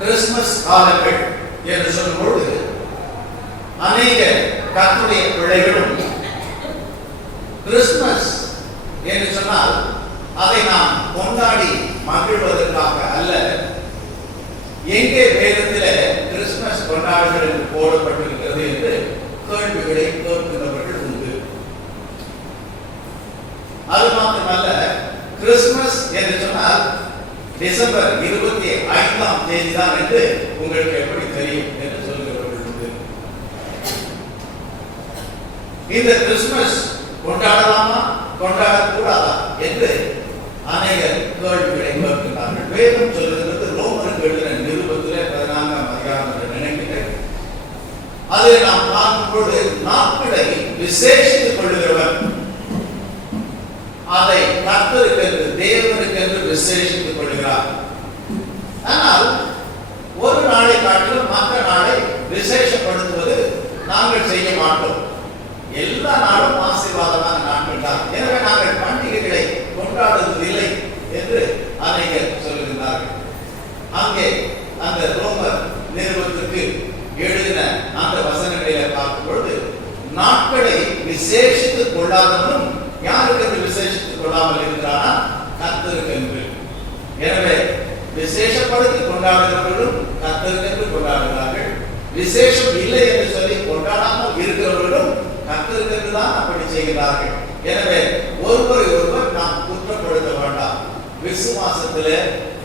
Christmas காலங்கள் என்று சொல்லும்போது அநேக கர்த்தருடைய பிள்ளைகளும் கிறிஸ்துமஸ் என்று சொன்னால் அதை நாம் கொண்டாடி மகிழ்வதற்காக அல்ல, எங்கே வேதத்தில் கிறிஸ்துமஸ் கொண்டாடுகள் என்று போடப்பட்டிருக்கிறது என்று கேள்விகளை கேட்கிறவர்கள் உண்டு. அது மாத்திரமல்ல, கிறிஸ்துமஸ் என்று சொன்னால் டிசம்பர் 25ஆம் தேதி தான் என்று உங்களுக்கு எப்படி தெரியும் என்று சொல்கிறவர்கள் உண்டு. இந்த கிறிஸ்துமஸ் கொண்டாடலாமா கொண்டாடக்கூடாதா என்று அநேக கேள்விகளை கேட்கிறார்கள். வேதம் சொல்லுகிறது ரோமருக்கு எழுதின நிருபத்திலே 14ஆம் அதிகாரம் என்று நினைக்கிறேன். அதை நாம் பார்க்கும்போது நாட்களை விசேஷித்துக் கொள்கிறவர் அதை கர்த்தருக்கென்று தேவனுக்கென்று விசேஷித்துக் கொள்கிறார். ஆனால் ஒரு நாளை காட்டிலும் மற்ற நாளை விசேஷப்படுத்துவது நாங்கள் செய்ய மாட்டோம். எல்லா நாளும் ஆசீர்வாதமான நாட்கள் தான். எனவே நாங்கள் பண்டிகைகளை கொண்டாடுவதில்லை என்று அநேகர் சொல்லுகிறார்கள். அங்கே அந்த ரோமர் நிறுவனத்திற்கு எழுதின அந்த வசனங்களை பார்க்கும் பொழுது நாட்களை விசேஷித்துக் கொள்ளாதவனும் யாருக்கு விசேஷித்துக் கொள்ளாமல் இருக்கிறானா கர்த்தருக்கு. எனவே விசேஷப்படுத்தி கொண்டாடுகிறவர்களும் கர்த்தருக்கு கொண்டாடுகிறார்கள். விசேஷம் இல்லை என்று சொல்லி கொண்டாடாமல் இருக்கிறவர்களும் கர்த்தருக்கு தான் அப்படி செய்கிறார்கள். எனவே ஒருவரை ஒருவர் நாம் குற்றப்படுத்த வேண்டாம். விசுவாசத்திலே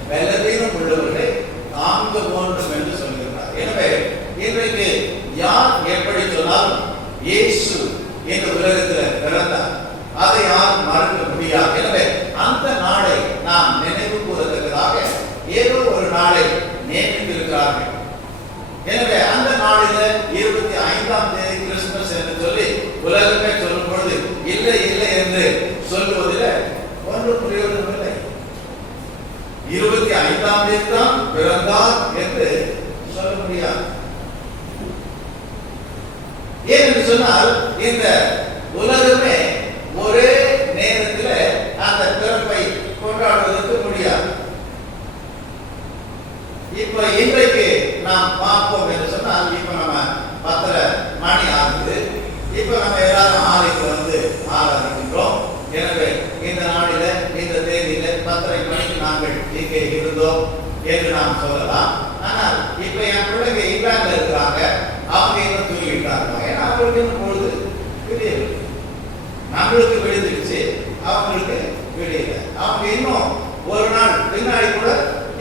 பலவீனம் உள்ளவர்களை தாங்க வேண்டும் என்று சொல்கிறார். எனவே இன்றைக்கு யார் எப்படி சொன்னாலும் இயேசு இந்த உலகத்தில் பிறந்தார், அதை யாரும் மறக்க முடியாது. எனவே அந்த நாளை நாம் நினைவு கூறத்தக்கதாக ஏதோ ஒரு நாளை நியமித்திருக்கிறார்கள். எனவே அந்த நாளில 25ஆம் தேதி கிறிஸ்துமஸ் என்று சொல்லி உலகமே சொல்லும் பொழுது இல்லை இல்லை என்று சொல்லுவதில் ஒன்று பிரயோஜனம் இல்லை. 25ஆம் தேதி தான் பிறந்தார் என்று சொல்ல முடியாது. ஏன் என்று சொன்னால் இந்த உலகமே ஒரே நேரத்தில் அந்த பிறப்பை கொண்டாடுவதற்கு முடியாது. இப்ப இன்றைக்கு நாம் பார்ப்போம் என்று சொன்னால் இப்ப நம்ம 10:30 மணி ஆகுது. இப்ப நம்ம எல்லாரும் ஆலயத்துக்கு வந்து ஆராதிக்கின்றோம். எனவே இந்த நாளில இந்த தேதியில 10:30 மணிக்கு நாங்கள் இங்கே இருந்தோம் என்று நாம் சொல்லலாம். ஆனால் இப்ப என் பிள்ளைங்க இங்கிலாந்துல இருக்கிறாங்க, அவங்க இன்னும் தூங்கிட்டாங்க. ஏன்னா அவங்களுக்கு இன்னும் பொழுது விடியல. நம்மளுக்கு விழுந்துடுச்சு, அவங்களுக்கு விடியல. அவங்க இன்னும் ஒரு நாள் பின்னாடி கூட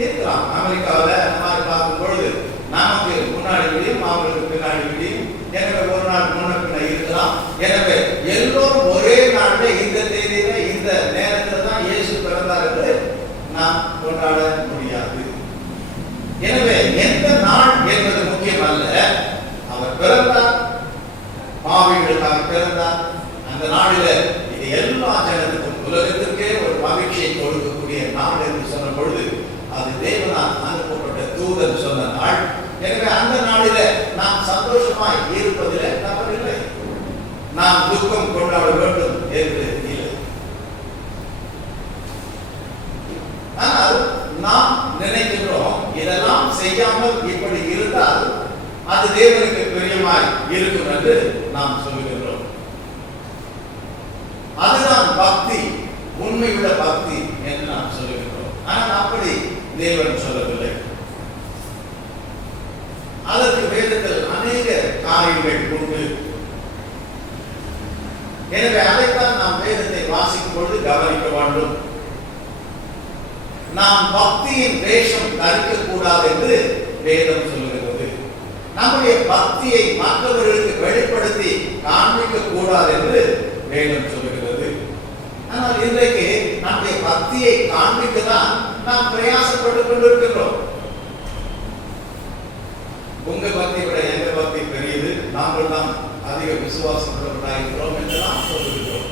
இருக்கலாம். அமெரிக்காவில் அந்த மாதிரி பார்க்கும் பொழுது நமக்கு முன்னாடி விடியும், அவங்களுக்கு பின்னாடி விடியும். எனவே ஒரு நாள் முன்ன பின்ன இருக்கலாம். எனவே எல்லோரும் ஒரே நாளில் இந்த தேதியில இந்த நேரத்தில் தான் இயேசு பிறந்தார் என்று நாம் கொண்டாட முடியாது. எனவே எந்த நாள் என்பது முக்கியம் அல்ல. அவர் பிறந்தார், பாவிகளுக்காக பிறந்தார். அந்த நாளில இது எல்லா ஜனத்துக்கும் உலகத்திற்கே ஒரு மகிழ்ச்சியை கொடுக்கக்கூடிய நாள் என்று சொன்ன பொழுது அது தேவனால் அனுப்பப்பட்ட தூதன் சொன்ன நாள். எனவே அந்த நாளில நாம் சந்தோஷமாய் இருப்பதில் தவறில்லை. நாம் துக்கம் கொண்டாட வேண்டும் என்று இல்லை. ஆனால் நாம் நினைக்கின்றோம் இதெல்லாம் செய்யாமல் இப்படி இருந்தால் அது தேவனுக்கு பிரியமாய் இருக்கும் என்று நாம் சொல்லுகின்றோம். அதுதான் பக்தி, உண்மையுள்ள பக்தி என்று நாம் சொல்லுகின்றோம். ஆனால் அப்படி தேவன் சொல்லவில்லை. அதற்கு வேதத்தில் அநேக காரியங்கள் உண்டு. எனவே அதைத்தான் நாம் வேதத்தை வாசிக்கும் பொழுது கவனிக்க வேண்டும். நாம் பக்தியின் வேஷம் தரிக்க கூடாது என்று வேதம் சொல்லுகிறது. நம்முடைய பக்தியை மற்றவர்களுக்கு வெளிப்படுத்தி காண்பிக்க கூடாது என்று வேதம் சொல்லுகிறது. ஆனால் இன்றைக்கு நம்முடைய பக்தியை காண்பிக்க தான் நாம் பிரயாசப்பட்டுக் கொண்டிருக்கிறோம். உங்க பக்தி விட எங்க பக்தி பெரியது, நாங்கள் தான் அதிக விசுவாசம் உள்ளவர்களாகிறோம் என்று நாம் சொல்லுகிறோம்.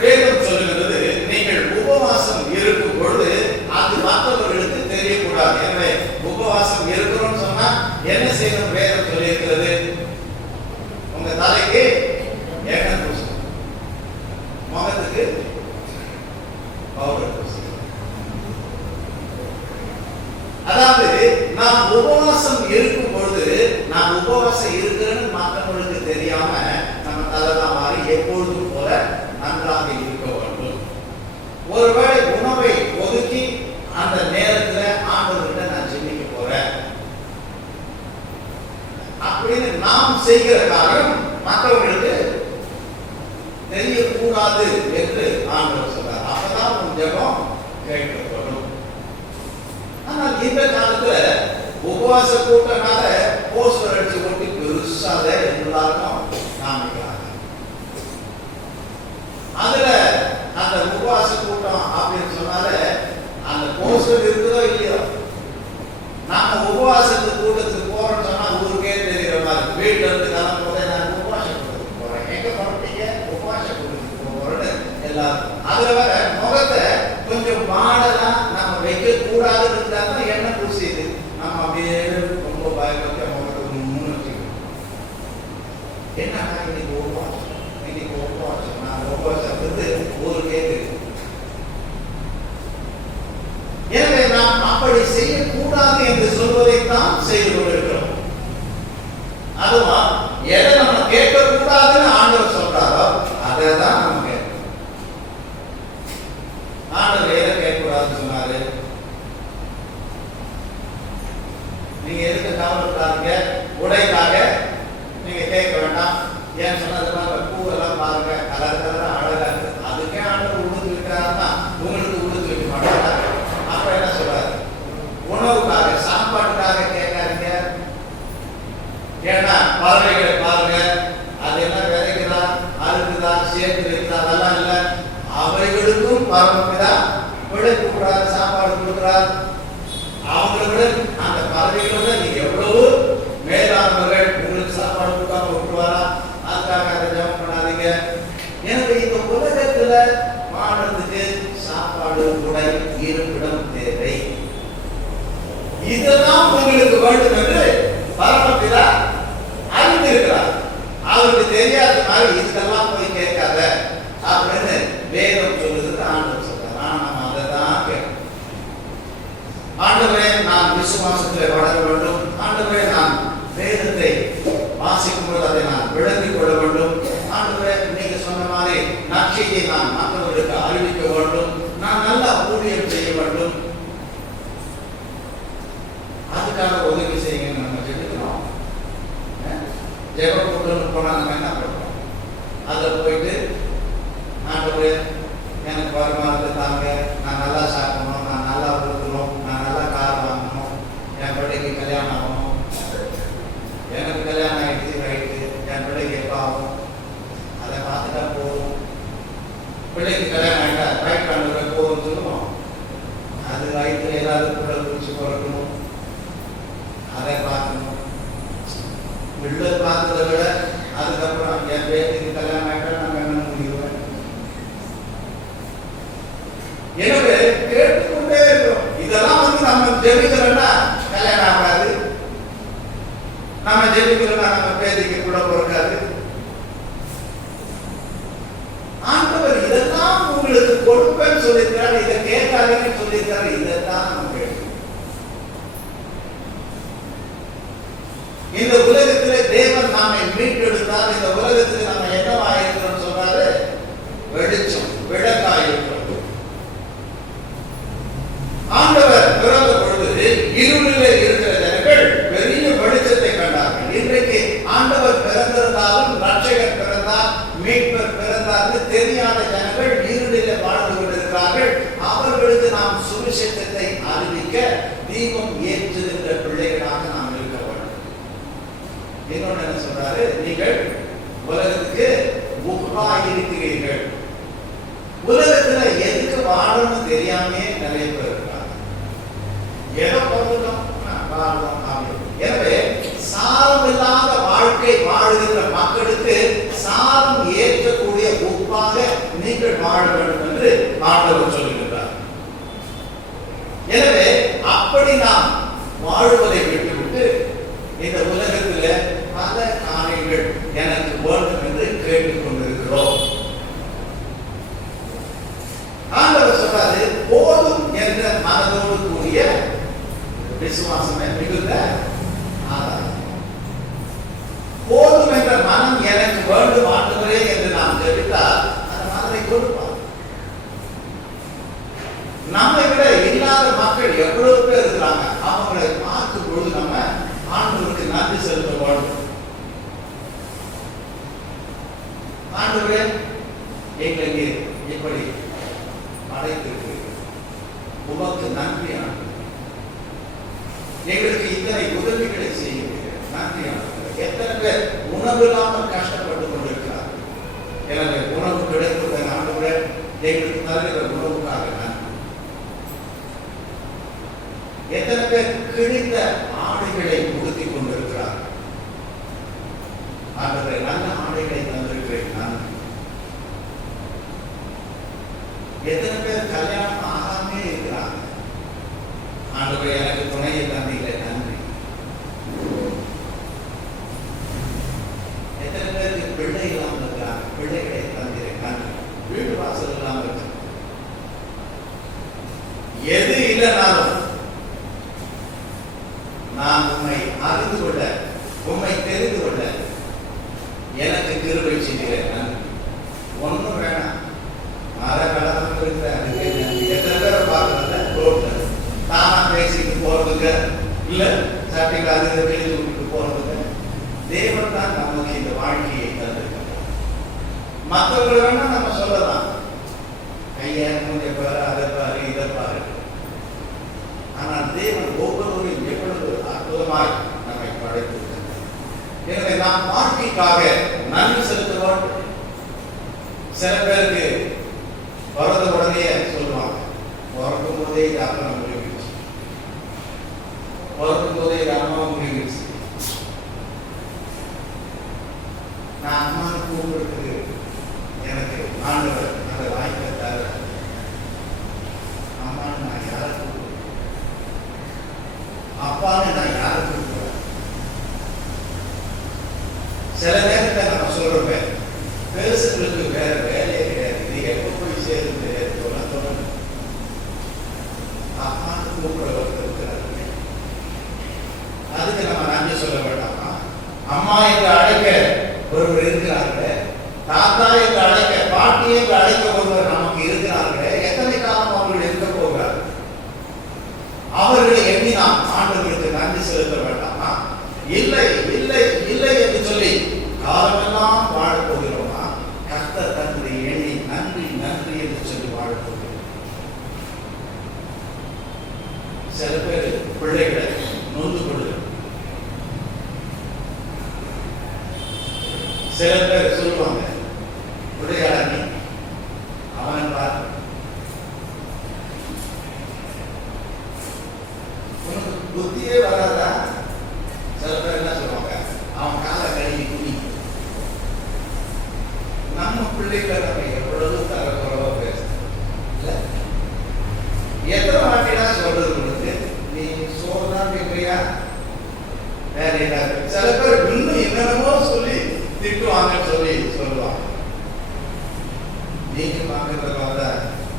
வேதம் சொல்லுகிறது நீங்கள் உபவாசம் இருக்கும் பொழுது அது மற்றவர்களுக்கு தெரியக்கூடாது. எனவே உபவாசம் இருக்கிறோம் சொன்னா என்ன செய்யணும்? வேதம் சொல்லி இருக்கிறது, உங்க தலைக்கு எண்ணெய் பூசணும், முகத்துக்கு நோக்கத்தை செய்யும். அதாவது நாம் உபவாசம் இருக்கும் பொழுது நாம் உபவாசம் இருக்கிறேன்னு மற்றவங்களுக்கு தெரியாம நம்ம தலைதான் மாறி எப்பொழுதும் போல நன்றாக இருக்க வேண்டும். ஒருவேளை உணவை ஒதுக்கி அந்த நேரத்துல ஆண்டவர்கிட்ட நான் ஜெபிக்க போறேன் அப்படின்னு நாம் செய்கிற காரியம் மற்றவர்களுக்கு தெரியக்கூடாது என்று ஆண்டவர் சொல்றார். அப்பதான் உன் ஜெபம் கேட்கப்படும். ஆனால் இந்த காலத்துல உபவாச கூட்டனால போஸ்டர் அடிச்சு கொண்டு பெருசாக எல்லாருக்கும் காமிக்கிறாங்க. அதுல அந்த உபவாச கூட்டம் அப்படின்னு சொன்னால அந்த போஸ்டர் இருக்குதோ இல்லையோ, நாம உபவாசத்துக்கு கூட்டத்துக்கு போறோம்னு சொன்னா ஊருக்கே தெரிகிற மாதிரி வீட்டுல இருந்து கிளம்ப போதே நான் உபவாச கூட்டத்துக்கு போறேன், எங்க புறப்பட்டீங்க உபவாச கூட்டத்துக்கு போறேன்னு எல்லாரும். அதுல வர முகத்தை கொஞ்சம் மாடலா நம்ம வைக்க கூடாதுன்னு இருந்தாலும் என்ன பூசிது நம்ம அப்படியே ரொம்ப பயப்பட்ட முகத்துக்கு முன்னு வச்சுக்கணும். என்ன இன்னைக்கு உபவாசம் நான் உபவாசத்துக்கு ஊருக்கே தெரியும். எனவே நாம் அப்படி செய்யக்கூடாது என்று சொல்வதைத்தான் செய்து கொண்டிருக்கிறோம். அதுவா எதை நம்ம கேட்கக்கூடாதுன்னு ஆண்டவர் சொல்றாரோ அதை தான் நம்ம கேட்கணும். ஆண்டவர் எதை கேட்கக்கூடாதுன்னு சொன்னாரு? நீங்க எதுக்கு கவலைப்படாதீங்க, உடைக்காக நீங்க கேட்க வேண்டாம். ஏன் சொன்னதுனால பூவெல்லாம் பாருங்க கலர் கலரா அழகா இருக்கு, அதுக்கே ஆண்டவர் உடுத்து விட்டாருன்னா உங்களுக்கு உடுத்து வைக்க மாட்டாங்க. அப்ப என்ன சொல்றாரு? உணவுக்காக சாப்பாட்டுக்காக கேட்காதீங்க. ஏன்னா பறவைகளை பாருங்க, அது என்ன விதைக்குதா அறுக்குதா சேர்த்து வைக்குதா அதெல்லாம் இல்லை. அவைகளுக்கும் பரமபிதா பிழைப்பு கூடாது சாப்பாடு கொடுக்கிறார். அவங்களை விட அந்த பறவைகளை விட நீங்க எவ்வளவு மேலானவர்கள், உங்களுக்கு சாப்பாடு கொடுக்காம விட்டுருவாரா? அதுக்காக அதை ஜெபம் பண்ணாதீங்க. எனக்கு இந்த உலகத்துல வாழ்றதுக்கு சாப்பாடு உடை இருப்பிடம் தேவை. இதெல்லாம் உங்களுக்கு வேண்டும் என்று பரமபிதா அறிந்திருக்கிறார். அவருக்கு தெரியாத மாதிரி இதெல்லாம் போய் கேட்காத அப்படின்னு வேதம் சொல்லுறது ஆண்டவர் சொல்றார். ஆனா நம்ம அதை தான் கேட்கணும். ஆண்டவரே நான் விசுவாசத்தில் வளர வேண்டும், ஆண்டவரே நான் வேதத்தை வாசிக்கும் போது அதை நான் விளங்கிக் கொள்ள வேண்டும், ஆண்டவரே நீங்க சொன்ன மாதிரி நற்செய்தியை நான் மற்றவர்களுக்கு அறிவிக்க வேண்டும், நான் நல்லா ஊழியம் செய்ய வேண்டும். அதுக்காக உதவி செய்யுங்க. நம்ம ஜெபிக்கிறோம். ஜெப கூட்டம்னு போனா நம்ம என்ன பண்றோம்? அதில் போயிட்டு ஆண்டவரே எனக்கு வருமானத்தை தாங்க, நான் நல்லா சாப்பிடணும், நான் நல்லா கொடுக்கணும், நான் நல்லா கார் வாங்கணும், என் பிள்ளைக்கு கல்யாணம் ஆகணும், எனக்கு கல்யாணம் ஆகிடுச்சு ரைட்டு, என் பிள்ளைக்கு எப்போ ஆகும் அதை பார்த்துட்டா போதும். பிள்ளைக்கு கல்யாணம் ஆகிட்டா ரைட் ஆண்டு போதும் சொல்லுவோம். அது வயிற்றுல ஏதாவது பிள்ளை குடிச்சு பிறக்கணும், அதை பார்க்கணும். பிள்ளை பார்த்ததை விட அதுக்கப்புறம் என் பேருக்கு கல்யாணம் ஆகிட்டா நம்ம என்ன முடியுவேன். எனவே கேட்டுக்கொண்டே இருக்கிறோம். இதெல்லாம் நம்ம ஜெபிக்கிறோம்னா கல்யாணம் ஆகாது, நம்ம ஜெபிக்கிறோம்னா நம்ம பேதிக்கு கூட பிறக்காது. ஆண்டவர் இதெல்லாம் உங்களுக்கு கொடுப்பேன்னு சொல்லியிருக்காரு, இதை கேட்காதீங்கன்னு சொல்லியிருக்காரு. இதைத்தான் நம்ம கேட்கணும். இந்த உலகத்திலே தேவன் நாமை மீட்டெடுத்தால் இந்த உலகத்தில் நம்ம என்னவா இருக்கிறோம் சொன்னாரு? வெளிச்சம், விளக்காய் இருக்கிறோம். ஆண்டவர் பிறந்த பொழுது இருளிலே இருக்கிற ஜனங்கள் பெரிய வெளிச்சத்தை கண்டார்கள். இன்றைக்கு ஆண்டவர் பிறந்திருந்தாலும் ரட்சகர் பிறந்தார், மீட்பர் பிறந்தார்னு தெரியாத ஜனங்கள் இருளிலே வாழ்ந்து கொண்டிருக்கிறார்கள். அவர்களுக்கு நாம் சுவிசேஷத்தை அறிவிக்க தீபம் ஏற்றுகின்ற பிள்ளைகளாக நாம் இருக்க வேண்டும். இன்னொன்னு என்ன சொல்றாரு? நீங்கள் உலகத்துக்கு உப்பாய் இருக்கிறீர்கள். உலகத்துல எதுக்கு வாழணும்னு தெரியாமே நிறைய பேர் இருக்காங்க. ஏதோ பொருளும் வாழணும் அப்படின்னு. எனவே சாரம் இல்லாத வாழ்க்கை வாழுகின்ற மக்களுக்கு சாரம் ஏற்கக்கூடிய உப்பாக நீங்கள் வாழ வேண்டும் என்று ஆண்டவர் சொல்லுகிறார். எனவே அப்படி நாம் வாழ்வதை விட்டுவிட்டு இந்த உலகத்தில் பல காரியங்கள் எனக்கு வேண்டும் என்று கேட்டுக் கொண்டிருக்கிறோம். ஆண்டவர் சொல்றாரு, நம்மை விட இல்லாத மக்கள் எவ்வளவு பேர் இருக்கிறாங்க. அவங்களை பார்க்கும் பொழுது நம்ம ஆண்டவருக்கு நன்றி செலுத்த வேண்டும். ஆண்டவரே, எங்களை இப்படி அழைத்திருக்கிறீர்கள், உமக்கு நன்றி ஆண்டவரே. எங்களுக்கு இத்தனை உதவிகளை செய்கிறீர்கள், நன்றி ஆண்டவரே. எத்தனை பேர் உணவு இல்லாமல் கஷ்டப்பட்டு கொண்டிருக்கிறார்கள். எனவே உணவு கிடைத்த ஆண்டவரே, எங்களுக்கு தருகிற உணவுக்காக நன்றி. எத்தனை பேர் கிழிந்த ஆடைகளை உடுத்திக் கொண்டிருக்கிறார்கள். ஆண்டவரே, நல்ல ஆடைகளை தந்திருக்கிறேன் நான். எத்தனை பேர் கல்யாணம் ஆகாமே இருக்கிறாங்க. ஆண்டவரே, எனக்கு துணையை தந்தீங்களே நன்றி. எத்தனை பேருக்கு பிள்ளை இல்லாமல் இருக்கிறாங்க, பிள்ளைகளை தந்தீரேன் நன்றி. வீடு வாசல் இல்லாமல் இருக்கு. எது இல்லைனாலும் நான் உண்மை அறிந்து கொள்ள, உண்மை தெரிந்து கொள்ள எனக்கு கிருபை செய்கிறேன் நன்றி. ஒன்றும் வேணாம், மர கலந்து இருக்கிற எத்தனை பேரை பார்க்கறத ரோட்ல தானா பேசிட்டு போறதுங்க, இல்ல சட்டைக்கு அது வெளியே விட்டு போறதுங்க. தேவன் தான் நமக்கு இந்த வாழ்க்கையை தந்திருக்கிறார். மற்றவங்களை வேணா நம்ம சொல்லலாம், ஐயா கொஞ்ச பாரு, அதை பாரு, இதை பாரு. ஆனால் தேவன் ஒவ்வொருவரையும் எவ்வளவு அற்புதமாய் நம்மை படைத்திருக்கிறார். எனவே நாம் வாழ்க்கைக்காக நன்றி செலுத்த வேண்டும். சில பேருக்கு பிறந்த உடனே சொல்லுவாங்க, பிறக்கும் போதே இது அப்பா முடிவிடுச்சு, பிறக்கும் போதே இது அம்மா முடிவிடுச்சு. நான் அம்மாவை கூப்பிடுறதுக்கு எனக்கு ஆண்டவர் அந்த வாய்ப்பை தர. அம்மான்னு நான் யாரை கூப்பிடுறேன், அப்பான்னு நான் யாரை கூப்பிடுறேன். சில நேரத்தில் நம்ம சொல்றோமே, பெருசுகளுக்கு வேற வேலையே கிடையாது, இது எப்போ போய் சேரும் தெரியாது. தொடர்ந்து அப்பான்னு கூப்பிடுறவர்கள் இருக்கிறார்கள். அதுக்கு நம்ம நன்றி சொல்ல வேண்டாமா? அம்மா என்று அழைக்க ஒருவர் இருக்கிறார்கள், தாத்தா என்று அழைக்க, பாட்டி என்று அழைக்க ஒருவர் நமக்கு இருக்கிறார்கள். எத்தனை காலம் அவர்கள் இருக்க போகிறார்கள்? அவர்களை எண்ணி நாம் ஆண்டவருக்கு நன்றி செலுத்த வேண்டாமா? இல்லை இல்லை இல்லை என்று சொல்லி காலமெல்லாம் வாழப் போகிறோமா? கர்த்தர் தந்தை எண்ணி நன்றி நன்றி என்று சொல்லி வாழப் போகிறோம். சில பேர் பிள்ளைகளை நொந்து கொள்ளும். சில பேர் சொல்லுவாங்க, பிள்ளையாளி அவனை பார்த்து உனக்கு புத்தியே வராதா? சில பேர் என்ன சொல்லுவாங்க, அவன் காலை கழுவி குடி. நம்ம பிள்ளைகளை நம்ம எவ்வளவு தரக்குறவா பேசுறோம் இல்ல? எத்தனை வாட்டினா சொல்றது உங்களுக்கு, நீ சோறு தான் கேட்கிறியா, வேற ஏதாவது. சில பேர் இன்னும் என்னென்னமோ சொல்லி திட்டுவாங்கன்னு சொல்லி சொல்லுவாங்க. நீங்க பாக்கிறத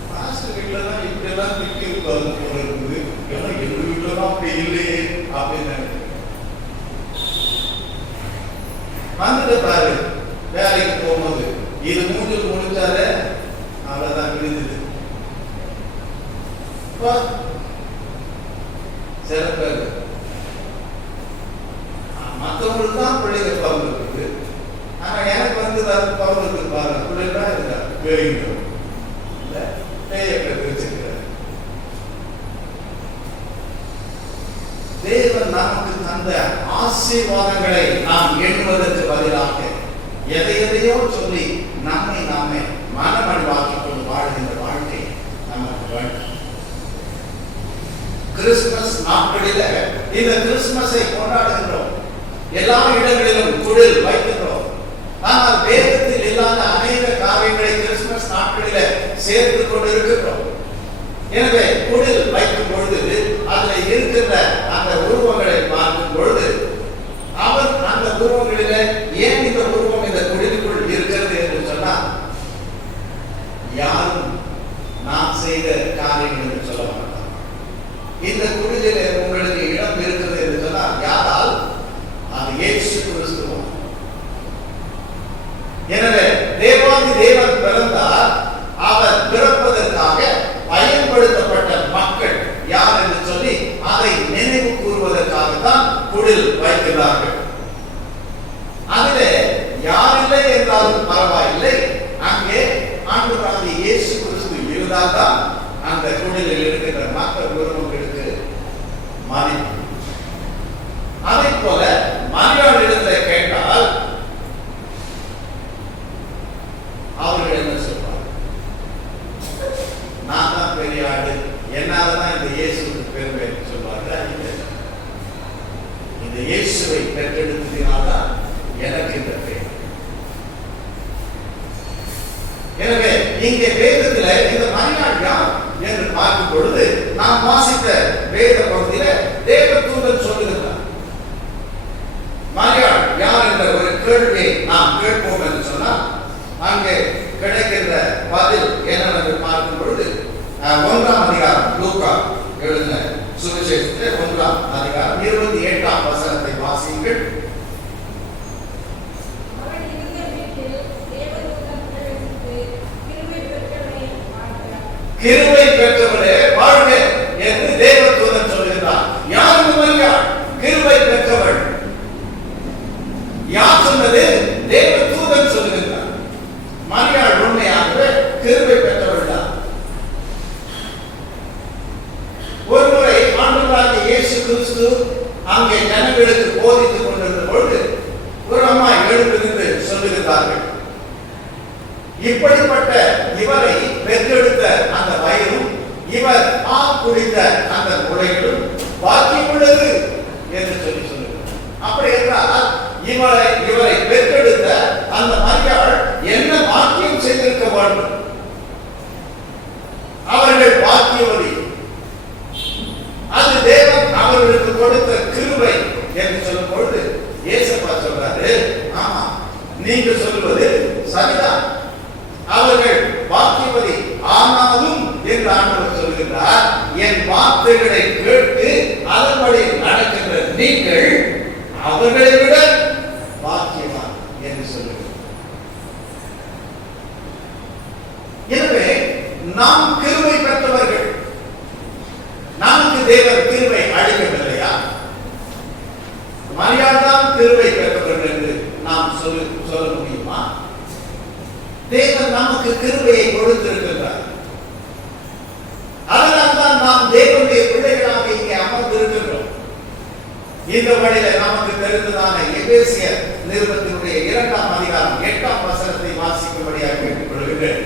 மாஸ்டர் வீட்டுல தான் இப்படி எல்லாம் திட்டி வருது போல இருக்குது, ஏன்னா எங்க வீட்டுல தான் அப்படி இல்லையே அப்படின்னு வந்துட்டு பாரு. வேலைக்கு போகும்போது இது மூஞ்சில் முடிஞ்சாலே அவ்வளவுதான் விழுந்தது. சில பேர் மற்றவங்களுக்கு தான் பிள்ளைங்க பிறந்திருக்கு, ஆனா எனக்கு வந்து பிறந்திருக்கு பாருங்க, பிள்ளைங்களா இருந்தா பெரிய வச்சிருக்கிறார். தேவன் நமக்கு தந்த ஆசீர்வாதங்களை நாம் எண்ணுவதற்கு பதிலாக எதை எதையோ சொல்லி நம்மை நாமே மனமடிவாக்கிக் கொண்டு வாழ்கின்ற வாழ்க்கை நமக்கு வேண்டும். கிறிஸ்துமஸ் நாட்களில இந்த கிறிஸ்துமஸை கொண்டாடுகின்றோம், எல்லா இடங்களிலும் குடில் வைக்கின்றோம். ஆனால் வேதத்தில் இல்லாத அநேக காரியங்களை கிறிஸ்துமஸ் நாட்களில சேர்த்து கொண்டு இருக்கிறோம். எனவே குடில் வைக்கும் பொழுது அதுல இருக்கின்ற அந்த உருவங்களை பார்க்கும் பொழுது அவர் அந்த உருவங்களில ஏன் இந்த உருவம் இந்த குடிலுக்குள் இருக்கிறது என்று சொன்னால், யாரும் நாம் செய்த காரியங்கள் என்று சொல்ல மாட்டார். இந்த குடிலில உங்களுக்கு இடம் இருக்கிறது என்று சொன்னால் யாரால்? அது இயேசு கிறிஸ்துவும். எனவே தேவாதி தேவன் பிறந்தார், அவர் பிறப்பதற்காக பயன்படுத்தப்பட்ட இங்கே வேதத்தில் இந்த மரியாள் யார் என்று பார்க்கும் பொழுது நாம் வாசித்த வேத பகுதியில் தேவதூதன் சொல்லுகிறார். மரியாள் யார் என்ற ஒரு கேள்வியை நாம் கேட்போம் என்று சொன்னால் அங்கே கிடைக்கின்ற பதில் என்னவென்று பார்க்கும் பொழுது 1ஆம் அதிகாரம் லூக்கா எழுதின சுவிசேஷத்திலே 1ஆம் அதிகாரம் 28ஆம் வசனத்தை வாசியுங்கள். கிருபை பெற்றவரே வாழ்க என்று தேவதூதன் சொல்லுகிறார். யார் இந்த மரியாள்? கிருபை பெற்றவள். யார் சொன்னது? தேவதூதன் சொல்லுகிறார். மரியாள் உண்மையாகவே கிருபை பெற்றவள் தான். ஒருமுறை ஆண்டவராகிய இயேசு கிறிஸ்து அங்கே ஜனங்களுக்கு போதித்துக் கொண்டிருந்த பொழுது ஒரு அம்மா எழுந்து நின்று சொல்லுகிறார்கள், இப்படிப்பட்ட இவரை பெற்றெடுத்த அந்த வயலும் இவர் குடித்த அந்த முறைகளும் பாக்கியமுள்ளது என்று சொல்லுகிறார். அப்படி என்றால் இவரை பெற்றெடுத்த அந்த மரியாள் என்ன பாக்கியம் செய்திருக்க வேண்டும்? அவர்கள் பாக்கியவதி. அது தேவன் அவர்களுக்கு கொடுத்த கிருபை என்று சொல்லும் பொழுது இயேசுப்பா சொல்றாரு, ஆமா நீங்க சொல்வது சரிதான், அவர்கள் பாக்கியவதி. ஆனாலும் என்று ஆண்டவர் சொல்கிறார், என் வார்த்தைகளை கேட்டு அதன்படி நடக்கின்ற நீங்கள் அவர்களை விட பாக்கியவான் என்று சொல்லுகிறார். எனவே நாம் கிருபை பெற்றவர்கள். நமக்கு தேவன் கிருபை அளிக்கவில்லையா? மரியாள் தான் கிருபை பெற்றவர்கள் என்று நாம் சொல்ல முடியுமா? தேவன் நமக்கு கிருபையை கொடுத்திருக்கிறார். அதனால்தான் நாம் தேவனுடைய பிள்ளைகளாக இங்கே அமர்ந்திருக்கின்றோம். இந்த வழியில நமக்கு தெரிந்ததான எபேசியர் நிருபத்தினுடைய 2ஆம் அதிகாரம் 8ஆம் வசனத்தை வாசிக்கும்படியாக கேட்டுக் கொள்கிறேன்.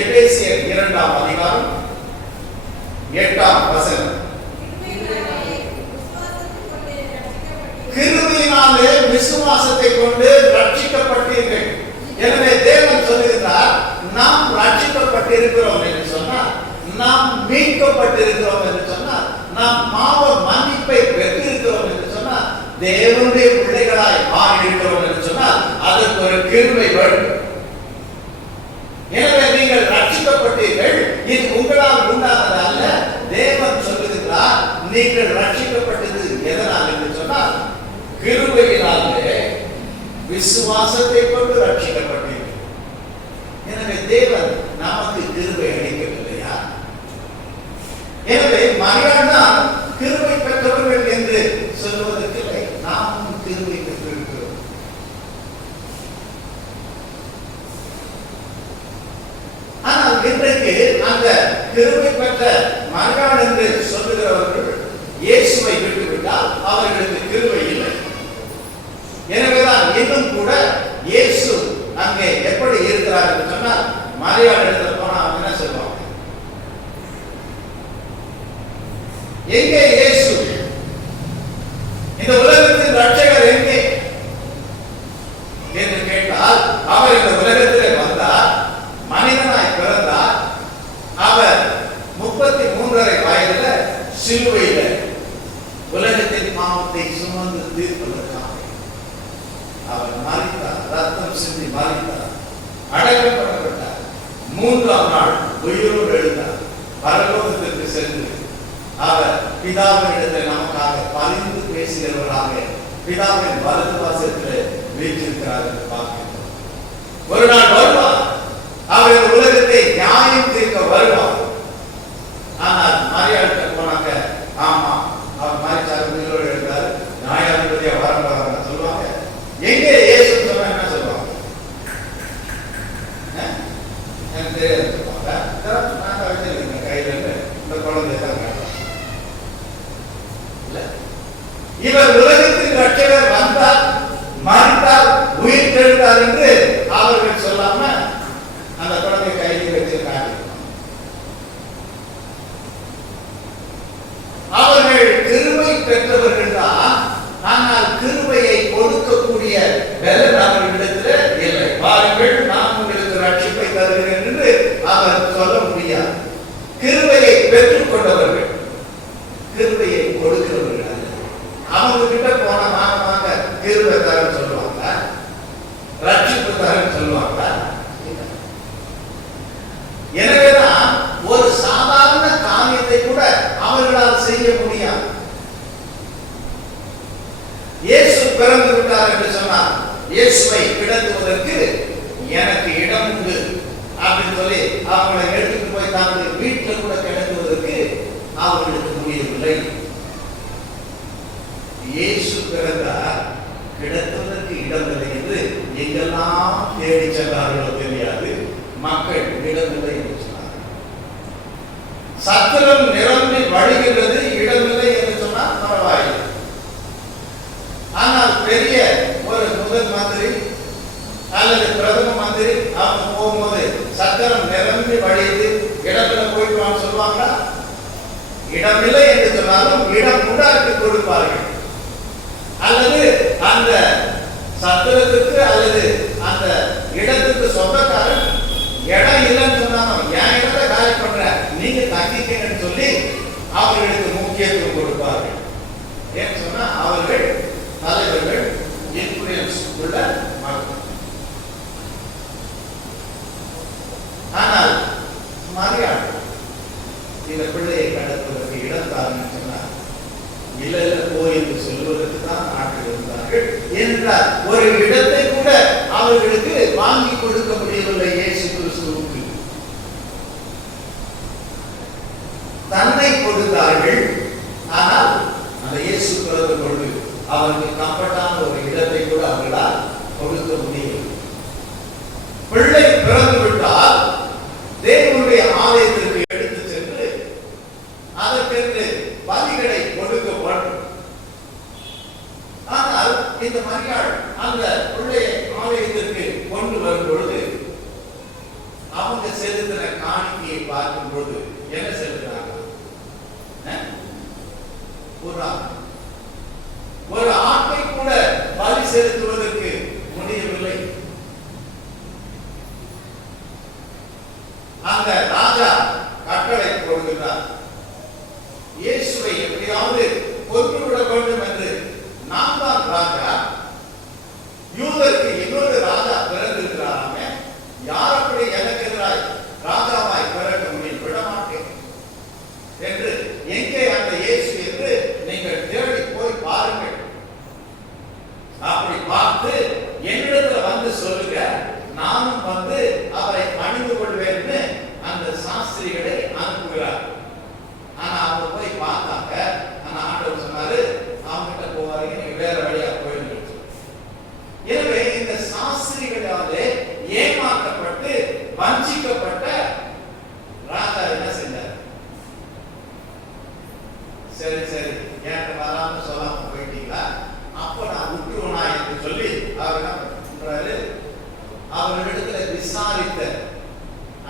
எபேசியர் 2ஆம் அதிகாரம் 8ஆம் வசனம். கிருபையினாலே விசுவாசத்தை கொண்டு ரட்சிக்கப்பட்டீர்கள். எனவே தேவன் சொல்லுகிறார், நாம் ரட்சிக்கப்பட்டிருக்கிறோம் என்று சொன்னால், நாம் மீட்கப்பட்டிருக்கிறோம் என்று சொன்னால், நாம் பாவ மன்னிப்பை பெற்றிருக்கிறோம் என்று சொன்னால், தேவனுடைய பிள்ளைகளாய் மாறி இருக்கிறோம் என்று சொன்னால் அதற்கு ஒரு கிருபை வேண்டும். எனவே நீங்கள் ரட்சிக்கப்பட்டீர்கள். இது உங்களால் உண்டானது அல்ல. தேவன் சொல்லுகிறார், நீங்கள் ரட்சிக்கப்பட்டது எதனால் என்று சொன்னால் கிருபையினாலே விசுவாசத்தை கொண்டு ரட்சிக்கப்பட்டீர்கள். எனவே தேவன் நமக்கு கிருபை அளிக்கவில்லையா? எனவே மரியாள் தான் கிருபை பெற்றவர்கள் என்று சொல்வதற்கு இல்லை, நாமும் கிருபை பெற்றிருக்கிறோம். ஆனால் இன்றைக்கு அந்த கிருபை பெற்ற மரியாள் என்று சொல்லுகிறவர்கள் இயேசுவை விட்டுவிட்டால் அவர்களுக்கு கிருபை இல்லை. எனவேதான் இன்னும் கூட இயேசு அங்கே எப்படி இருக்கிறார் என்று சொன்னால், மரியாள் இடத்துல போனா அவங்க என்ன சொல்லுவாங்க? எங்கே இயேசு? இந்த உலகத்தின் ரட்சகர் எங்கே என்று கேட்டால், அவர் இந்த உலகத்திலே வந்தார், மனிதனாய் பிறந்தார். அவர் 33.5 வயதுல சிலுவையில உலகத்தின் பாவத்தை சுமந்து தீர்ப்பதற்காக அவர் மரித்தார், ரத்தம் சிந்தி மரித்தார், அடக்கப்பட்டார். 3ஆம் நாள் உயிரோடு எழுந்தார். பரலோகத்திற்கு சென்று அவர் பிதாவினிடத்தில் நமக்காக பரிந்து பேசுகிறவராக பிதாவின் வலது வாசத்தில் வீற்றிருக்கிறார் என்று பார்க்கிறோம். ஒரு நாள் வருவார், அவர் உலகத்தை நியாயம் தீர்க்க வருவார். ஆனால் மரியாள்கிட்ட போனாங்க, ஆமா அவர் மரிச்சார், உயிரோடு எழுந்தார், நியாயாதிபதியா வரப்போறாங்க சொல்லுவாங்க. எங்கே இயேசு சொன்னா என்ன சொல்லுவாங்க? எனக்கு தெரியாது சொல்லுவாங்க. நான் வச்சிருக்கேன் கையில இந்த குழந்தை தான் இல்ல. இவர் உலகத்தின் ரட்சகர் வந்தார், மரித்தார், உயிர் தெழுந்தார் என்று அவர்கள் சொல்லாம அந்த குழந்தை கையில் வச்சிருக்காங்க. அவர்கள் கிருபை பெற்றவர்கள் தான். ஆனால் கிருபையை கொடுக்கக்கூடிய பலன் அவர்களிடத்தில் இல்லை. கூட அவர்களால் செய்ய முடியாது. இயேசு பிறந்து விட்டார் என்று சொன்னார். இயேசுவை கிடத்துவதற்கு எனக்கு இடம் உண்டு அப்படின்னு சொல்லி அவங்களை எடுத்துட்டு போய் தனது வீட்டில் கூட கிடத்துவதற்கு அவர்களுக்கு முடியவில்லை. இயேசு பிறந்தார், கிடத்துவதற்கு இடமில்லை என்று எங்கெல்லாம் தேடி சென்றார்களோ தெரியாது. மக்கள் இடமில்லை என்று சொன்னார்கள். சத்திரம் நிரம்பி வழிகிறது, இடமில்லை என்று சொன்னால் பரவாயில்லை. ஆனால் பெரிய ஒரு முதல் மந்திரி அல்லது பிரதம மந்திரி அவங்க போகும்போது சத்திரம் நிரம்பி வழியுது, இடத்துல போயிட்டு வாங்க சொல்லுவாங்களா? இடமில்லை என்று சொன்னாலும் இடம் உண்டாக்கி கொடுப்பார்கள். அல்லது அந்த சத்திரத்துக்கு அல்லது அந்த இடத்துக்கு சொந்தக்காரன் இடம் இல்லைன்னு சொன்னாலும் என் இடத்தை காலி பண்ற, நீங்க தங்கிக்கன்னு சொல்லி அவர்களுக்கு முக்கியத்துவம் கொடுப்பார்கள். ஏன்னு சொன்னா அவர்கள் தலைவர்கள், இன்ஃப்ளூயன்ஸ் உள்ள மக்கள். ஆனால் மரியாள் இந்த பிள்ளையை கடத்துவதற்கு இடம் தாருன்னு சொன்னார். இல்ல போய் என்று சொல்வதற்கு தான் ஆட்கள் இருந்தார்கள் என்றால் ஒரு இடத்தை கூட அவர்களுக்கு வாங்கி கொடுக்க முடியவில்லை. இயேசு கிறிஸ்துவுக்கு தன்னை கொடுத்தார்கள். ஆனால் அந்த இயேசு பிறந்த பொழுது அவருக்கு கம்பட்டான ஒரு இடத்தை கூட அவர்களால் கொடுக்க முடியவில்லை. பிள்ளை பிறந்து விட்டால் தேவனுடைய ஆலயத்திற்கு எடுத்து சென்று அதற்கென்று பலிகளை கொடுக்கப்படும். ஆனால் இந்த மரியாள் அந்த பிள்ளையை ஆலயத்திற்கு கொண்டு வரும் பொழுது அவங்க செலுத்தின காணிக்கையை பார்க்கும் பொழுது என்ன செலுத்தினாங்க? ஒரு ஆட்டை கூட பலி செலுத்துவதற்கு முடியவில்லை. அந்த ராஜா கட்டளை கொடுக்கிறார், இயேசுவை எப்படியாவது கொன்றுவிட வேண்டும் என்று. நான் தான் ராஜா, யூதருக்கு இன்னொரு ராஜா பிறந்திருக்கிறாராமே, யார் அப்படி எனக்கு எதிராய் ராஜாவாய் பிறக்க முடியும்? விட மாட்டேன் என்று. எங்கே அந்த இயேசு என்று நீங்கள் தேடி போய் பாருங்கள். அப்படி பார்த்து என்னிடத்துல வந்து சொல்லுங்க, நானும் வந்து அவரை பணிந்து கொள்வேன்னு அந்த சாஸ்திரிகளை அனுப்புகிறார். ஆனா அவங்க போய் பார்த்தாங்க. ஆனா ஆண்டவர் சொன்னாரு, அவங்ககிட்ட போவாங்க, நீங்க வேற வழியா போயிடுங்க. எனவே இந்த சாஸ்திரிகளாலே ஏமாற்றப்பட்டு வஞ்சிக்கப்பட்ட ராஜா என்ன செஞ்சார்? சரி சரி, எனக்கு வராம சொல்லாம போயிட்டீங்களா, அப்ப நான் விட்டுருவனா என்று சொல்லி அவர் என்ன பண்றாரு? அவர்களிடத்துல விசாரித்த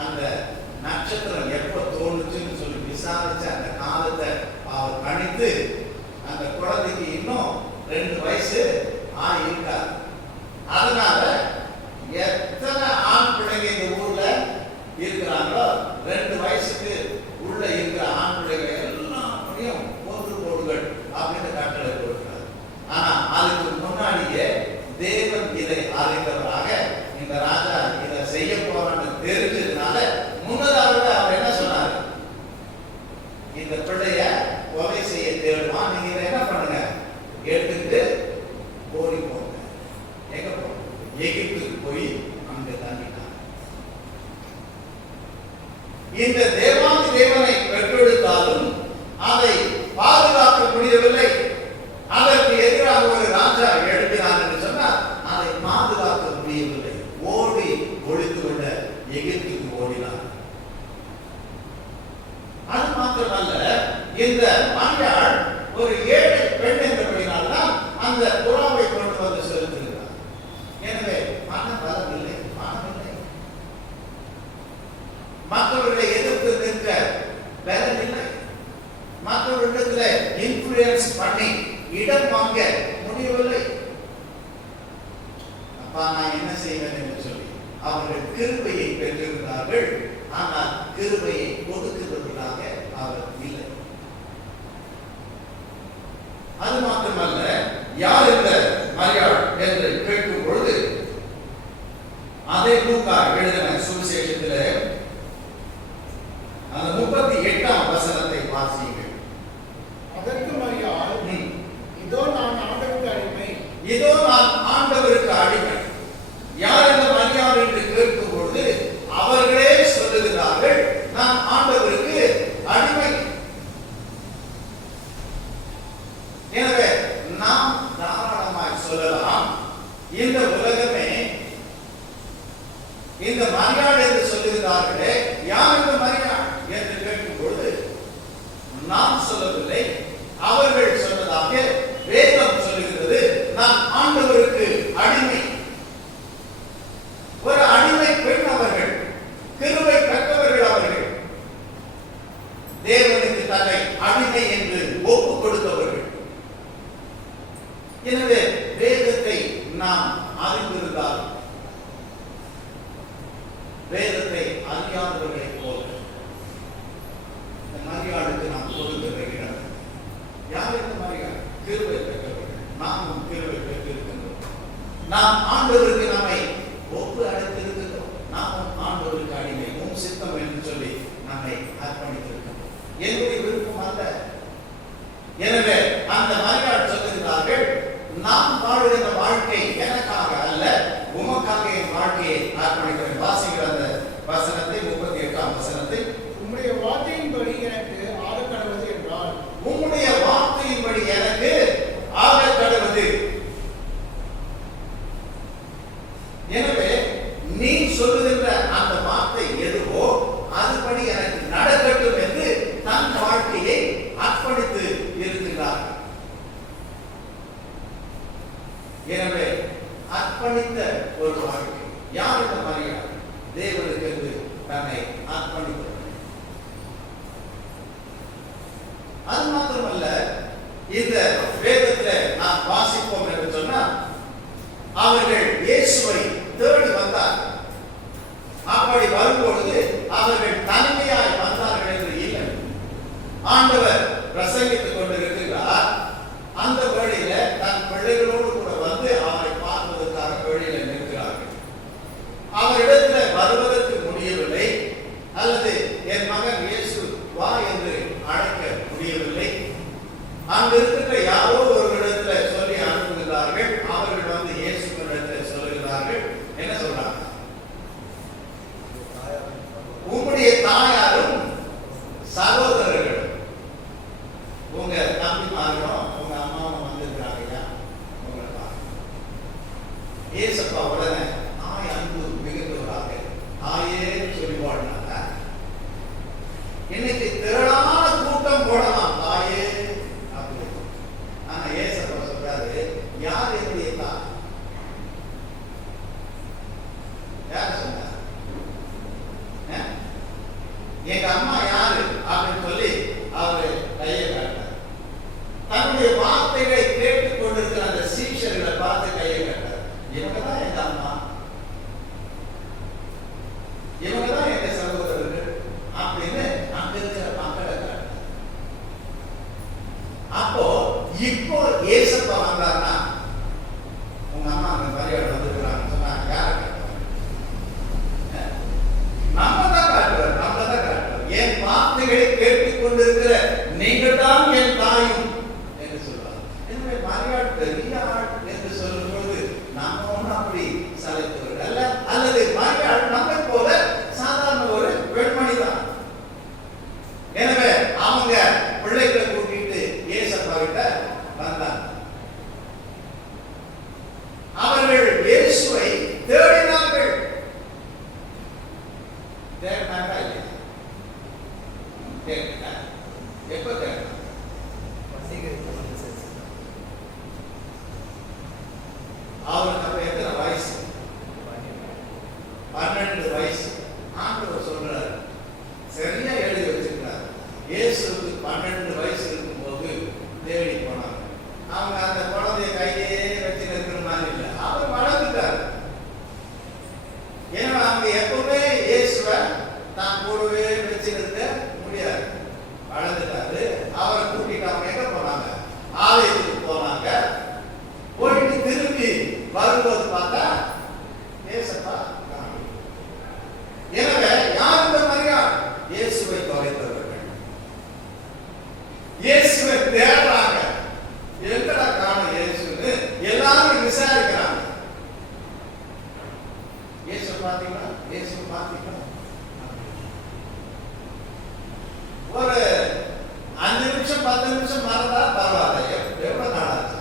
அந்த நட்சத்திரம் எப்ப தோணுச்சுன்னு சொல்லி விசாரிச்ச அந்த காலத்தை அவர் கணித்து அந்த குழந்தைக்கு இன்னும் 2 வயசு இருக்கார். அதனால எத்தனை ஆண் பிள்ளைங்க இந்த ஊர்ல இருக்கிறாங்களோ 2 வயசுக்கு உள்ள இருக்கிற ஆண் பிள்ளைங்க எல்லாத்தையும் கொன்று போடுங்கள் அப்படின்னு கட்டளை கொடுக்கிறார். ஆனா அதுக்கு முன்னாடியே தேவன் இதை அறிந்தவராக இந்த ராஜா இதை செய்ய போறான்னு தெரிஞ்சதுனால முன்னதாகவே அவர் என்ன சொன்னார்? இந்த பிள்ளைய கொலை செய்ய தேடுவான், நீங்க இதை என்ன பண்ணுங்க, எடுத்துட்டு ஓடி போங்க. எங்க போங்க? எகிப்துக்கு போய் அங்க தங்கிட்டாங்க. இந்த தேவாதி தேவனை பெற்றெடுத்தாலும் அதை பாதுகாக்க முடியவில்லை. அதற்கு எதிராக ஒரு ராஜா எழுப்பினார் என்று சொன்னால் அதை பாதுகாக்க முடியவில்லை. ஓடி ஒழித்து விட எகிப்துக்கு ஓடினார். அது மாத்திரமல்ல, இந்த மரியாள் ஒரு ஏழை பெண் என்றபடினால்தான் அந்த புறாவை கொண்டு வந்து செலுத்துகிறார். எனவே மன பலம் இல்லை, மனம் இல்லை. மற்றவர்களை எதிர்த்து நிற்க பலம் இல்லை. மற்றவர்களிடத்துல இன்ஃப்ளூயன்ஸ் பண்ணி இடம் வாங்க முடியவில்லை. அப்பா நான் என்ன செய்வேன் என்று சொல்லி அவர்கள் கிருபையை பெற்றிருந்தார்கள். ஆனால் கிருபையை கொடுக்கிறவர்களாக அவர் இல்லை. அது மாத்திரமல்ல, யார் இந்த மரியாள் என்று கேட்கும் பொழுது அதை லூக்கா எழுதின சுவிசேஷத்தில் அந்த 38ஆம் வசனத்தை வாசி. அர்ப்பணித்திருக்கிறோம். என்னுடைய விருப்பம் அல்ல. எனவே அந்த மரியாள் சொல்லுகிறார்கள், நாம் வாழுகிற வாழ்க்கை எனக்காக அல்ல, உமக்காக என் வாழ்க்கையை அர்ப்பணிக்கிறேன். வாசிக்கிற அந்த வசனத்தை 38ஆம் வசனத்தை, உம்முடைய வார்த்தையின்படி எனக்கு ஆக கடவுது என்றால், உம்முடைய வார்த்தையின்படி எனக்கு ஆக கடவுது. எனவே நீ சொல்லுகின்ற அந்த வார்த்தை எதுவோ அதுபடி எனக்கு நடக்கட்டும் என்று தன் வாழ்க்கையை அர்ப்பணித்து இருக்கிறார். எனவே அர்ப்பணித்த ஒரு வாழ்க்கை. யார் இந்த மரியாள்? தேவனுக்கு என்று தன்னை அர்ப்பணித்தவர். அது மாத்திரமல்ல, இந்த வேதத்தில் நாம் வாசிப்போம் என்று சொன்னால், அவர்கள் இயேசுவை தேடி வந்தார்கள். அப்படி வரும்பொழுது அவர்கள் தனிமையாய் வந்தார்கள் என்று இல்லை. ஆண்டவர் பிரசங்கித்துக் கொண்டிருக்கிறார். அந்த வழியில தன் பிள்ளைகளோடு கூட வந்து அவரை பார்ப்பதற்காக வழியில நிற்கிறார்கள். அவரிடத்தில் வருவதற்கு முடியவில்லை, அல்லது என் மகன் இயேசு வா என்று அழைக்க முடியவில்லை. அங்கு இருக்கிற யாரோ ஒரு இடத்துல சொல்லி அனுப்புகிறார்கள். அவர்கள் வந்து இயேசு இடத்துல சொல்லுகிறார்கள். என்ன சொல்றாங்க? உங்களுடைய தாயாரும் சகோதரர்களும், உங்க தம்பிமார்களும் உங்க அம்மாவும் வந்திருக்கிறாங்க. உங்களை ஏசப்பா உடனே தாய் அன்பு மிகுந்தவராக தாயே சொல்லி வாழ்னாங்க. இன்னைக்கு திரளான கூட்டம் போடலாம் தாயே அப்படி. ஆனா ஏசப்பா சொல்றாரு, யார் என்னுடைய தாய்? யார் சொன்னார்? எங்க அம்மா யாரு அப்படின்னு சொல்லி அவரு கையை காட்டார். தன்னுடைய வார்த்தைகளை கேட்டுக் கொண்டிருக்கிற அந்த சீஷர்களை பார்த்து கையை காட்டார். இவங்கதான் எங்க அம்மா, இவங்கதான் எங்க சகோதரர்கள் அப்படின்னு அங்க இருக்கிற மக்களை காட்டார். அப்போ இப்போ ஏசப்பா வந்தார்னா, உங்க அம்மா அந்த மரியாதை வந்துருக்கிறான்னு சொன்னா யாரை காட்டுவாங்க? நம்ம தான் காட்டுவார், நம்ம தான் காட்டுவார். என் வார்த்தைகளை கேட்டுக் கொண்டிருக்கிற நீங்கள் தான் என் தாயும் என்று சொல்வார். எனவே மரியாள் பெரிய ஆள் என்று சொல்லும்போது நாம ஒன்றும் அப்படி சலைத்தவர்கள் அல்ல, அல்லது மரியாள் நம்மை போல சாதாரண ஒரு பெண்மணி தான். எனவே அவங்க பிள்ளைகளை கூட்டிட்டு ஏசப்பா கிட்ட வந்தாங்க. அவர்கள் இயேசுவை தேடினார்கள். தேடினாங்க இல்லையா? தேடினாங்க. எப்ப தேடினாங்க? அவருக்கு அப்ப எத்தனை வயசு? 12 வயசு. ஆண்டவர் சொல்றாரு, சரியா எழுதி வச்சிருக்கிறார். இயேசுக்கு 12 வயசு இருக்கும்போது தேடி போனாங்க. அவங்க அந்த குழந்தைய கையே வச்சு இருக்கிற மாதிரி இல்லை, அவர் வளர்ந்துட்டார். ஏன்னா அவங்க எப்பவுமே இயேசுவை தான் கூடவே வச்சிருக்க முடியாது, வளர்ந்துட்டாரு. அவரை கூட்டிட்டு அவங்க எங்க போனாங்க? ஆலயத்துக்கு போனாங்க. போயிட்டு திரும்பி வரும்போது பார்த்தா ஏசப்பா. எனவே யார் இந்த மரியாள்? இயேசுவை தொலைத்தவர்கள். இயேசுவை தேடுறாங்க. எங்கடா காணும் இயேசுன்னு எல்லாரும் விசாரிக்கிறாங்க. இயேசு பாத்தீங்களா? இயேசு பாத்தீங்களா? ஒரு 5 நிமிஷம் 10 நிமிஷம் மறந்தா பரவாயில்ல. எவ்வளவு நாள் ஆச்சு?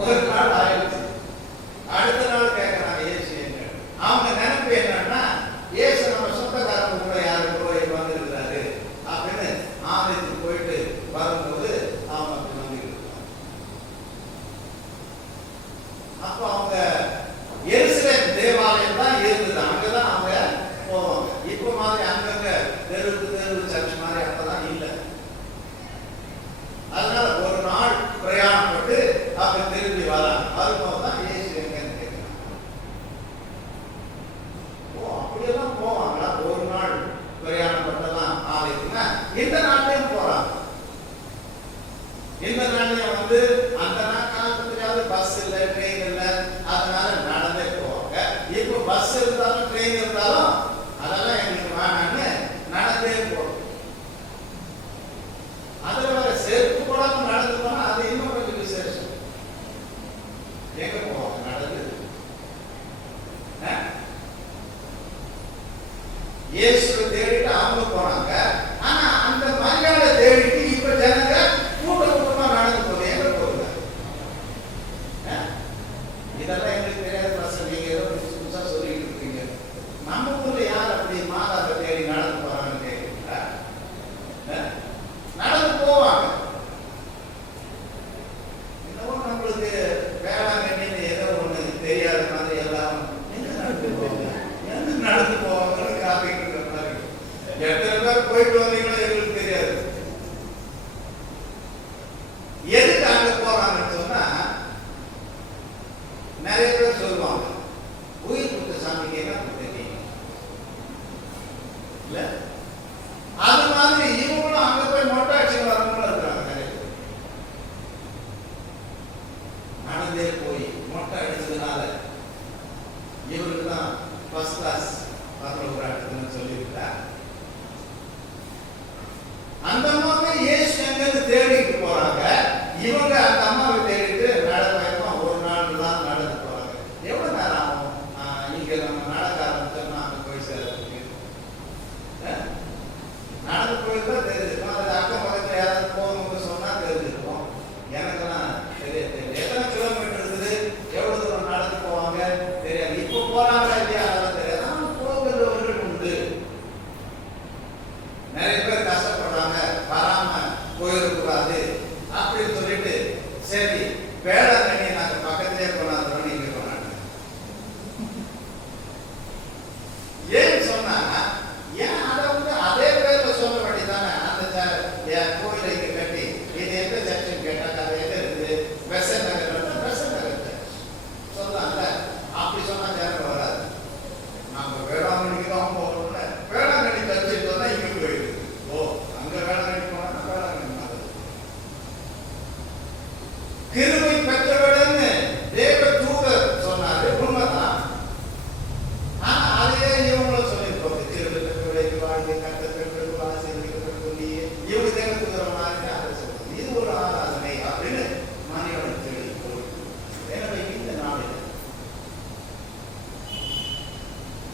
ஒரு நாள் ஆயிடுச்சு. அடுத்த நாள் கேட்கிறாங்க இயேசு எங்க? அவங்க நினைப்பு என்னன்னா, இயேசு நம்ம சொந்தக்காரங்க கூட யாரும் போய் வந்திருக்கிறாரு அப்படின்னு ஆலயத்துக்கு போயிட்டு வரும்போது அவங்க அப்படி வந்துருக்காங்க. அப்போ அவங்க எருசலேம் தேவாலயம் தான் இருந்தது, அங்கதான் அவங்க போவாங்க. இப்ப மாதிரி அங்கங்க தெருவுக்கு தெருவு சர்ச் மாதிரி அப்பதான் இல்லை. அதனால ஒரு நாள் பிரயாணப்பட்டு அப்ப திரும்பி வராங்க. வரும்போது தான் இயேசு எங்கன்னு கேட்கிறாங்க. ஓ, அப்படியெல்லாம் போவாங்களா? ஒரு நாள் பிரயாணப்பட்டதான் ஆலயத்துனா இந்த நாள்லயும் போறாங்க. இந்த நாள்லயும் வந்து அந்த நாள் காலத்துலயாவது பஸ் இல்லை, ட்ரெயின் இல்லை, அதனால நடந்தே போவாங்க. இப்போ பஸ் இருந்தாலும் ட்ரெயின் இருந்தாலும் அதெல்லாம் எங்களுக்கு வேணான்னு நடந்து இயேசுவை தேடிட்டு அவங்க போனாங்க. ஆனா அந்த மரியாதை தேடிட்டு இப்ப ஜனங்க கூட்டமா நடந்து போகுது. எங்க போகுது? இதெல்லாம் எங்களுக்கு தெரியாத பிரச்சனை. நீங்க ஏதோ புதுசா சொல்லிட்டு இருக்கீங்க. நம்ம ஊர்ல யார் அப்படி மாதாவை தேடி நடந்து போறாங்கன்னு கேட்குறீங்களா? நடந்து போவாங்க. இன்னும் நம்மளுக்கு வேளாங்கண்ணின்னு ஏதோ ஒண்ணு தெரியாத மாதிரி எல்லாம் நடந்து போவாங்கன்னு காப்பிட்டு இருக்கிற மாதிரி. எத்தனை பேர் போயிட்டு வந்தீங்களோ எங்களுக்கு தெரியாது. எதுக்கு அங்க போறாங்கன்னு சொன்னா நிறைய பேர் சொல்லுவாங்க, உயிர் கொடுத்த சாமிக்கு என்ன கொடுத்தீங்க இல்ல. அது மாதிரி இவங்களும் அங்க போய் மொட்டை அடிச்சு வரவங்களும் இருக்கிறாங்க. நிறைய பேர் நடந்தே போய் மொட்டை அடிச்சதுனால இவருக்கு தான் ஃபர்ஸ்ட் கிளாஸ் பரலோகராஜ்யம்னு சொல்லியிருக்கார். அந்த அம்மாவை இயேசு எங்கிருந்து தேடிட்டு போறாங்க. இவங்க அந்த அம்மாவை தேடிட்டு நடப்பயமா ஒரு நாள் தான் நடந்து போறாங்க. எவ்வளவு நேரம் ஆகும்? இங்க நம்ம நடக்க ஆரம்பிச்சோம்னா அங்க போய் சேர்றதுக்கு நடந்து போயிருந்தா தெரிஞ்சிருக்கும். அது அக்கம் பக்கத்துல யாராவது போகணும்னு சொன்னா தெரிஞ்சிருக்கும். எனக்கெல்லாம் தெரியாது. எத்தனை கிலோமீட்டர் இருக்குது, எவ்வளவு தூரம் நடந்து போவாங்க தெரியாது. இப்போ போறாங்க இல்லையா அதெல்லாம் தெரியாது. ஆனால் போகிறவர்கள் உண்டு. நிறைய பேர் கஷ்டப்படுறாங்க, வராம போயிடக்கூடாது அப்படின்னு சொல்லிட்டு சரி வேளாங்கண்ணி நாங்க பக்கத்திலே போனாதோம் நீங்க போனாங்க. ஏன்னு சொன்னா ஏன் அதை வந்து அதே பேர்ல சொல்ல வேண்டியதானே? அந்த கோயிலை இங்க கட்டி இது எந்த சர்ச்சுன்னு கேட்டாங்க. அது எங்க இருக்குது? பெசன் நகர். பெசன் நகர் சொல்லலாம்ல. அப்படி சொன்னா யாரும் வராது. நம்ம வேளாங்கண்ணிக்கு தான் போகணும்ல. வேளாங்கண்ணி சர்ச்சு சொன்னா இங்க போயிடுது. ஓ அங்க வேளாங்கண்ணி போனா வேளாங்கண்ணி மாதிரி. கிருபை பெற்றவடன்னு தேவ தூதர் சொன்னாரு, உண்மைதான். ஆனா அதையே இவங்களும் சொல்லியிருப்பாங்க, கிருபை பெற்றவடைக்கு வாழ்க்கை கட்ட பெற்றவர்கள் ஆசீர்வதிக்கப்பட்டு நீ இவங்க தேவ தூதர் மாதிரி அதை சொல்றாங்க. இது ஒரு ஆராதனை அப்படின்னு மனிதனை தேடி போயிருக்கு. எனவே இந்த நாளில்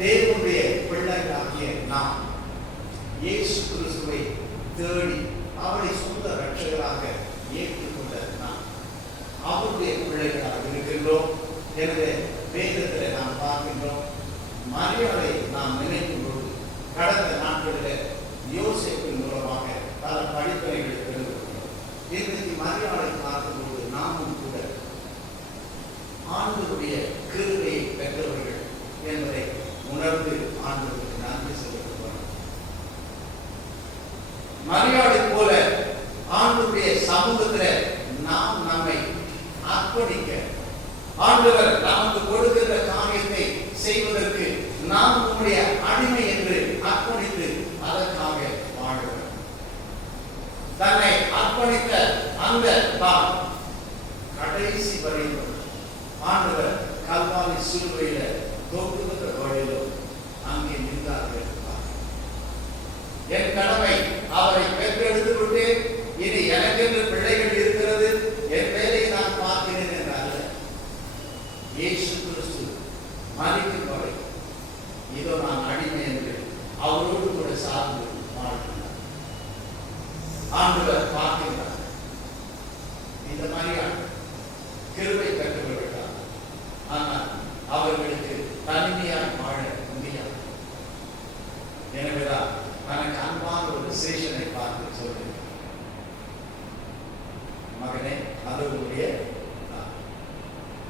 தேவனுடைய பிள்ளைகளாகிய நாம் இயேசு கிறிஸ்துவை தேடி அவரை சொந்த ரட்சகராக ஏற்றுக்கொண்ட நாம் அவருடைய பிள்ளைகளாக இருக்கின்றோம். எனவே வேதத்தில் நாம் பார்க்கின்றோம், மரியாதை நாம் நினைக்கும் பொழுது கடந்த நாட்களில் யோசேப்பின் மூலமாக பல படிப்பனைகளை பெறுகிறோம். இன்றைக்கு மரியாதை பார்க்கும்போது நாமும் கூட ஆண்டவருடைய கிருபையை பெற்றவர்கள் என்பதை உணர்ந்து ஆண்டவருக்கு நன்றி செலுத்துகிறோம். மரியாதை போல ஆண்டவருடைய சமூகத்தில் நாம் நம்மை அர்ப்பணிக்க, ஆண்டவர் நமக்கு கொடுக்கிற காரியத்தை செய்வதற்கு நாம் நம்முடைய அடிமை என்று அர்ப்பணித்து அதற்காக வாழ்கிறோம். தன்னை அர்ப்பணித்த அந்த தான் கடைசி வரையிலும் ஆண்டவர் கல்வாரி சிலுவையில தோற்றுகிற வழியிலும் அங்கே நின்றார்கள். என் கடமை அவரை பெற்றெடுத்து விட்டு இனி எனக்கென்று பிள்ளைகள் இருக்கிறது, என் வேலையை நான் பார்க்கிறேன் என்றால் இயேசு கிறிஸ்து மரிக்கும் வரை இதோ நான் அடிமை என்று அவரோடு கூட சார்ந்து வாழ்கிறார். ஆண்டவர் பார்க்கிறார். இந்த மாதிரியான கிருபை பெற்றவர்கள், ஆனால் அவர்களுக்கு தனிமையாய் வாழ முடியாது. எனவேதான் தனக்கு அன்பான ஒரு சேஷனை பார்த்து சொல்கிறேன், மகனே அதனுடைய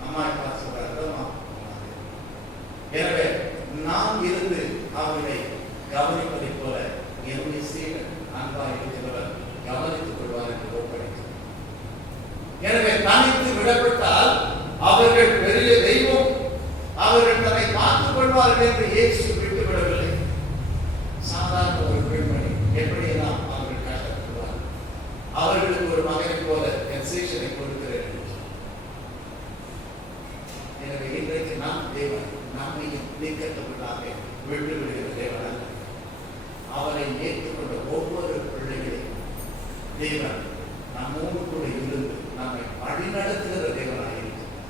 அம்மா பார்த்து சொல்றாரு. எனவே நாம் இருந்து அவர்களை கவனிப்பதை போல என்னுடைய சீடன் அன்பாக இருக்கிறவர் கவனித்துக் கொள்வார் என்று ஒப்படைக்கும். எனவே தனித்து விடப்பட்டால் அவர்கள் பெரிய தெய்வம், அவர்கள் தன்னை பார்த்துக் கொள்வார்கள் என்று இயேசு விட்டுவிடவில்லை. சாதாரண ஒரு பெண்மணி எப்படியெல்லாம் அவர்கள் கஷ்டப்படுவார். அவர்களுக்கு ஒரு மகனை போல கன்சேஷனை கொடுக்கிறேன். எனவே இன்றைக்கு நாம் தேவன் நம்மையும் நீக்கத்தவர்களாக விட்டு விடுகிற தேவன் அல்ல. அவரை ஏற்றுக்கொண்ட ஒவ்வொரு பிள்ளைகளையும் தேவன் நம்மோடு கூட இருந்து நம்மை வழிநடத்துகிற தேவனாக இருக்கிறார்.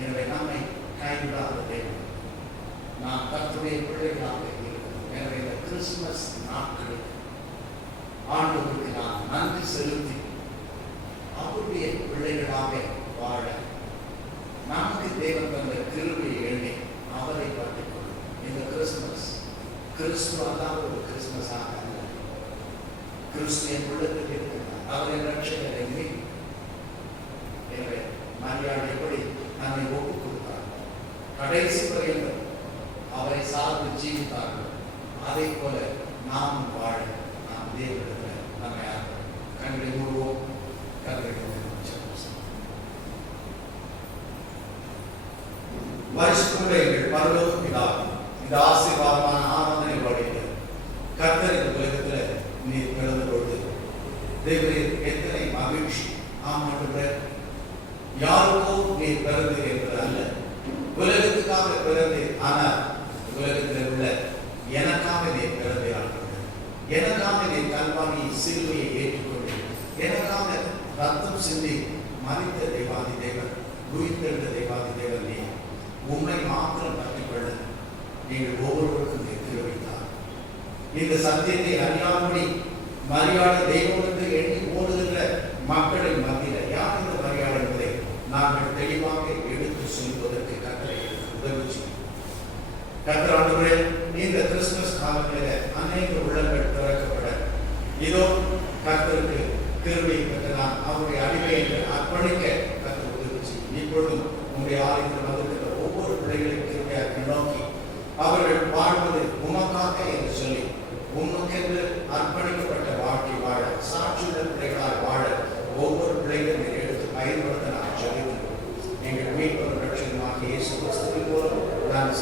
எனவே நம்மை கைவிடாத தேவன். நாம் கர்த்தருடைய பிள்ளைகளாக இருக்கிறோம். எனவே இந்த கிறிஸ்து நாட்களில் ஆண்டவருக்கு நான் நன்றி செலுத்தி அவருடைய பிள்ளைகளாக வாழ நமக்கு தேவன் தந்த கிருபையை எண்ணி அவரை பற்றிக் கொள்ளும். இந்த கிறிஸ்துமஸ் கிறிஸ்துவ அல்லாத ஒரு கிறிஸ்துமஸாக அல்ல. கிறிஸ்து என் உள்ளத்தில் இருக்கிறார். அவரை ரட்சகர் எண்ணி எனவே மரியாதை எப்படி நம்மை ஒப்புக் கொடுத்தார், கடைசி பரியந்தம் அவரை சார்ந்து ஜீவித்தார்கள். அதை போல நாமும் வாழ நாம் தேவனிடத்தில் நம்மை கண்களை மூடுவோம். பரிசுத்தமுள்ள எங்கள் பரலோக பிதாவே, இந்த ஆசீர்வாதமான ஆராதனை வழியில் கர்த்தர் இந்த உலகத்தில் நீர் பிறந்த பொழுது தேவரீர் எத்தனை மகிழ்ச்சி. ஆமாண்டவரே, யாருக்கோ நீர் பிறந்து என்பது அல்ல, உலகத்துக்காக பிறந்து. ஆனால் உலகத்தில் உள்ள எனக்காக நீர் பிறந்தார்கள். எனக்காக நீர் கல்வாரி சிலுவையை ஏற்றுக்கொண்டு எனக்காக ரத்தம் சிந்தி மறித்த தேவாதி தேவன், உயிர்த்தெழுந்த தேவாதி தேவன் நீ. உண்மை மாத்திரம் பற்றிக்கொள்ள நீங்கள் ஒவ்வொருவருக்கும் நிறுத்தி வைத்தார். இந்த சத்தியத்தை அறியாமடி மரியாதை தெய்வத்தை எண்ணி ஓடுகின்ற மக்களின் மத்தியில் யார் இந்த மரியாதை என்பதை நாங்கள் தெளிவாக எடுத்து சொல்வதற்கு கட்டளை உதவி செய்யும். கர்த்தராண்டவரே, இந்த கிறிஸ்துமஸ் காலங்களில் அநேக உள்ளங்கள் திறக்கப்பட இதோ கர்த்தருக்கு கிருபை பெற்ற நான் அவருடைய அடிமையை அர்ப்பணிக்க கர்த்தர் உதவி செய்யும். இப்பொழுதும் உங்களுடைய ஆலயத்தில் வந்திருக்கிற ஒவ்வொரு பிள்ளைகளையும் கிருபையாக நோக்கி அவர்கள் வாழ்வது உமக்காக என்று சொல்லி உமக்கென்று அர்ப்பணிக்கப்பட்ட வாழ்க்கை வாழ, சாட்சியுள்ள பிள்ளைகளால் வாழ ஒவ்வொரு பிள்ளைகளும் எடுத்து பயன்படுத்த நான் சொல்லிக்கிறோம். எங்கள் மீட்பு ரட்சகனாகிய இயேசு கிறிஸ்துவின் மூலம் நான்